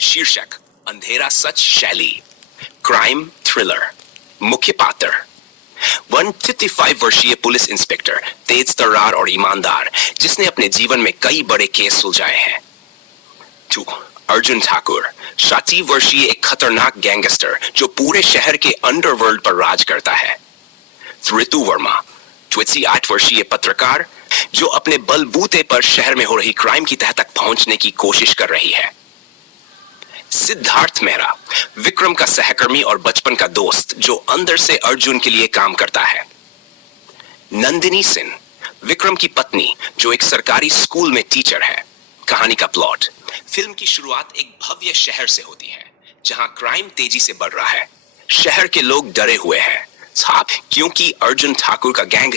शीर्षक अंधेरा सच शैली, क्राइम थ्रिलर। मुख्य पात्र 155 वर्षीय पुलिस इंस्पेक्टर, तेज तर्रार और ईमानदार, जिसने अपने जीवन में कई बड़े केस सुलझाए हैं। 2. अर्जुन ठाकुर, 37 वर्षीय एक खतरनाक गैंगस्टर जो पूरे शहर के अंडरवर्ल्ड पर राज करता है। ऋतु वर्मा, 28 वर्षीय पत्रकार, जो अपने बलबूते पर शहर में हो रही क्राइम की तह तक पहुंचने की कोशिश कर रही है। सिद्धार्थ मेहरा, विक्रम का सहकर्मी और बचपन का दोस्त, जो अंदर से अर्जुन के लिए काम करता है। नंदिनी सिंह, विक्रम की पत्नी, जो एक सरकारी स्कूल में टीचर है। कहानी का प्लॉट: फिल्म की शुरुआत एक भव्य शहर से होती है जहां क्राइम तेजी से बढ़ रहा है। शहर के लोग डरे हुए हैं क्योंकि अर्जुन ठाकुर का गैंग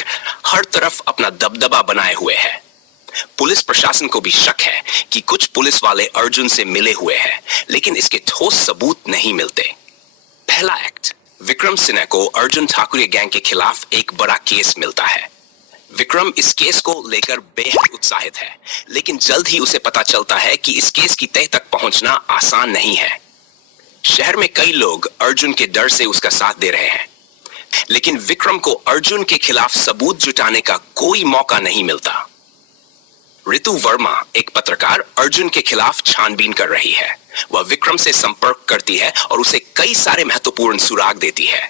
हर तरफ अपना दबदबा बनाए हुए है। पुलिस प्रशासन को भी शक है कि कुछ पुलिस वाले अर्जुन से मिले हुए हैं, लेकिन इसके ठोस सबूत नहीं मिलते। पहला एक्ट: विक्रम सिन्हा को अर्जुन ठाकुर के गैंग के खिलाफ एक बड़ा केस मिलता है। विक्रम इस केस को लेकर बेहद उत्साहित है, लेकिन जल्द ही उसे पता चलता है कि इस केस की तह तक पहुंचना आसान नहीं है। शहर में कई लोग अर्जुन के डर से उसका साथ दे रहे हैं, लेकिन विक्रम को अर्जुन के खिलाफ सबूत जुटाने का कोई मौका नहीं मिलता। ऋतु वर्मा, एक पत्रकार, अर्जुन के खिलाफ छानबीन कर रही है। वह विक्रम से संपर्क करती है और उसे कई सारे महत्वपूर्ण सुराग देती है।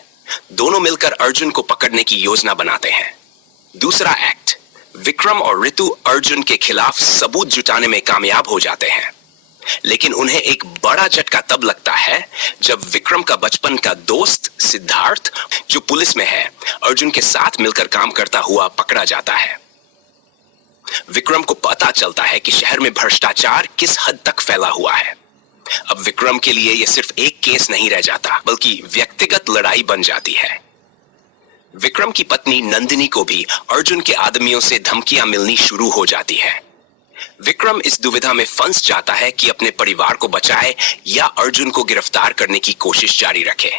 दोनों मिलकर अर्जुन को पकड़ने की योजना बनाते हैं। दूसरा एक्ट: विक्रम और ऋतु अर्जुन के खिलाफ सबूत जुटाने में कामयाब हो जाते हैं, लेकिन उन्हें एक बड़ा झटका तब लगता है जब विक्रम का बचपन का दोस्त सिद्धार्थ, जो पुलिस में है, अर्जुन के साथ मिलकर काम करता हुआ पकड़ा जाता है। विक्रम को पता चलता है कि शहर में भ्रष्टाचार किस हद तक फैला हुआ है। अब विक्रम के लिए यह सिर्फ एक केस नहीं रह जाता, बल्कि व्यक्तिगत लड़ाई बन जाती है। विक्रम की पत्नी नंदिनी को भी अर्जुन के आदमियों से धमकियां मिलनी शुरू हो जाती है। विक्रम इस दुविधा में फंस जाता है कि अपने परिवार को बचाए या अर्जुन को गिरफ्तार करने की कोशिश जारी रखे।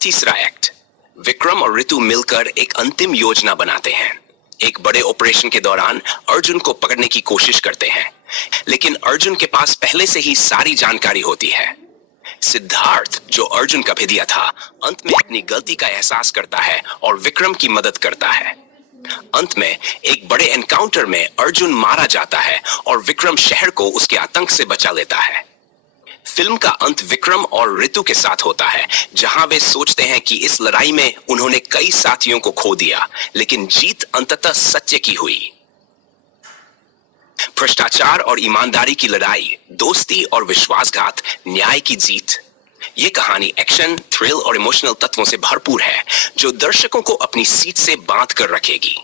तीसरा एक्ट: विक्रम और ऋतु मिलकर एक अंतिम योजना बनाते हैं। एक बड़े ऑपरेशन के दौरान अर्जुन को पकड़ने की कोशिश करते हैं, लेकिन अर्जुन के पास पहले से ही सारी जानकारी होती है। सिद्धार्थ, जो अर्जुन का भेदिया था, अंत में अपनी गलती का एहसास करता है और विक्रम की मदद करता है। अंत में एक बड़े एनकाउंटर में अर्जुन मारा जाता है और विक्रम शहर को उसके आतंक से बचा लेता है। फिल्म का अंत विक्रम और ऋतु के साथ होता है, जहां वे सोचते हैं कि इस लड़ाई में उन्होंने कई साथियों को खो दिया, लेकिन जीत अंततः सत्य की हुई। भ्रष्टाचार और ईमानदारी की लड़ाई, दोस्ती और विश्वासघात, न्याय की जीत। ये कहानी एक्शन, थ्रिल और इमोशनल तत्वों से भरपूर है, जो दर्शकों को अपनी सीट से बांध कर रखेगी।